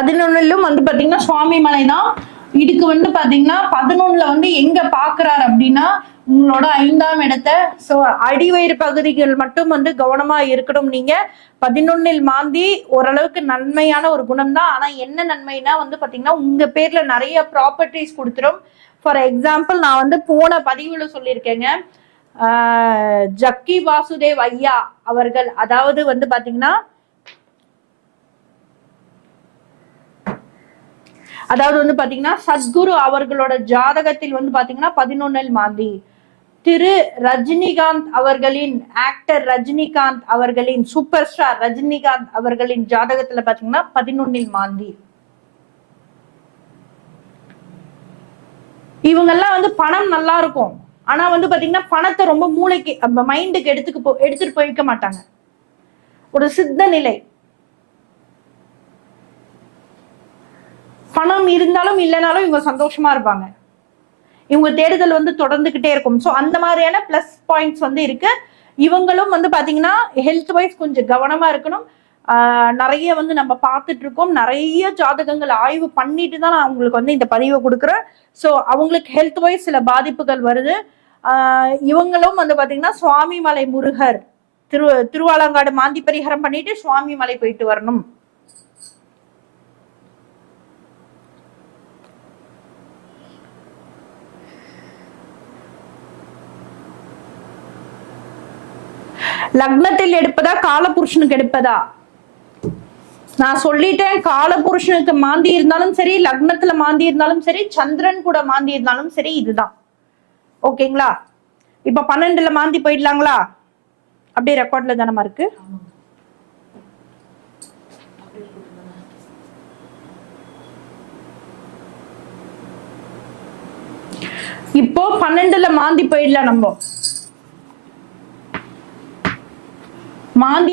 வந்து பாத்தீங்கன்னா சுவாமி மலை தான் இதுக்கு வந்து பாத்தீங்கன்னா பதினொன்னுல வந்து எங்க பாக்குறாரு அப்படின்னா உங்களோட ஐந்தாம் இடத்தை. ஸோ அடிவயிறு பகுதிகள் மட்டும் வந்து கவனமா இருக்கணும் நீங்க. பதினொன்னில் மாந்தி ஓரளவுக்கு நன்மையான ஒரு குணம் தான் ஆனா என்ன நன்மைனா வந்து பாத்தீங்கன்னா உங்க பேர்ல நிறைய ப்ராப்பர்ட்டிஸ் கொடுத்துரும். ஃபார் எக்ஸாம்பிள் நான் வந்து போன பதிவுல சொல்லியிருக்கேங்க. ஆஹ் ஜக்கி வாசுதேவ் ஐயா அவர்கள் அதாவது வந்து பாத்தீங்கன்னா அதாவது வந்து பாத்தீங்கன்னா சத்குரு அவர்களோட ஜாதகத்தில் வந்து பாத்தீங்கன்னா பதினொன்னில் மாந்தி. திரு ரஜினிகாந்த் அவர்களின் ஆக்டர் ரஜினிகாந்த் அவர்களின் சூப்பர் ஸ்டார் ரஜினிகாந்த் அவர்களின் ஜாதகத்துல பாத்தீங்கன்னா பதினொன்னில் மாந்தி. இவங்கெல்லாம் வந்து பணம் நல்லா இருக்கும். ஆனா வந்து பாத்தீங்கன்னா பணத்தை ரொம்ப மூளைக்கு மைண்டுக்கு எடுத்துக்கு போ எடுத்துட்டு போய்க்க மாட்டாங்க. ஒரு சித்த நிலை. பணம் இருந்தாலும் இல்லைனாலும் இவங்க சந்தோஷமா இருப்பாங்க. இவங்க தேடுதல் வந்து தொடர்ந்துகிட்டே இருக்கும். ஸோ அந்த மாதிரியான ப்ளஸ் பாயிண்ட்ஸ் வந்து இருக்கு. இவங்களும் வந்து பாத்தீங்கன்னா ஹெல்த் வைஸ் கொஞ்சம் கவனமா இருக்கணும். நிறைய வந்து நம்ம பார்த்துட்டு இருக்கோம். நிறைய ஜாதகங்கள் ஆய்வு பண்ணிட்டு தான் நான் அவங்களுக்கு வந்து இந்த பதிவை கொடுக்குறேன். ஸோ அவங்களுக்கு ஹெல்த் வைஸ் சில பாதிப்புகள் வருது. இவங்களும் வந்து பாத்தீங்கன்னா சுவாமிமலை முருகர் திரு திருவாலங்காடு மாந்தி பரிகாரம் பண்ணிட்டு சுவாமி மலை போயிட்டு வரணும். லக்னத்தில் எடுப்பதா காலபுருஷனுக்கு எடுப்பதா? நான் சொல்லிட்டேன் காலபுருஷனுக்கு மாந்தி இருந்தாலும் சரி லக்னத்துல மாந்தி இருந்தாலும் சரி சந்திரன் கூட மாந்தி இருந்தாலும் சரி இதுதான். ஓகேங்களா? இப்ப பன்னெண்டுல மாந்தி போயிடலாங்களா? அப்படியே ரெக்கார்ட்ல தானமா இருக்கு இப்போ பன்னெண்டுல மாந்தி போயிடலாம் நம்ம. மாந்தி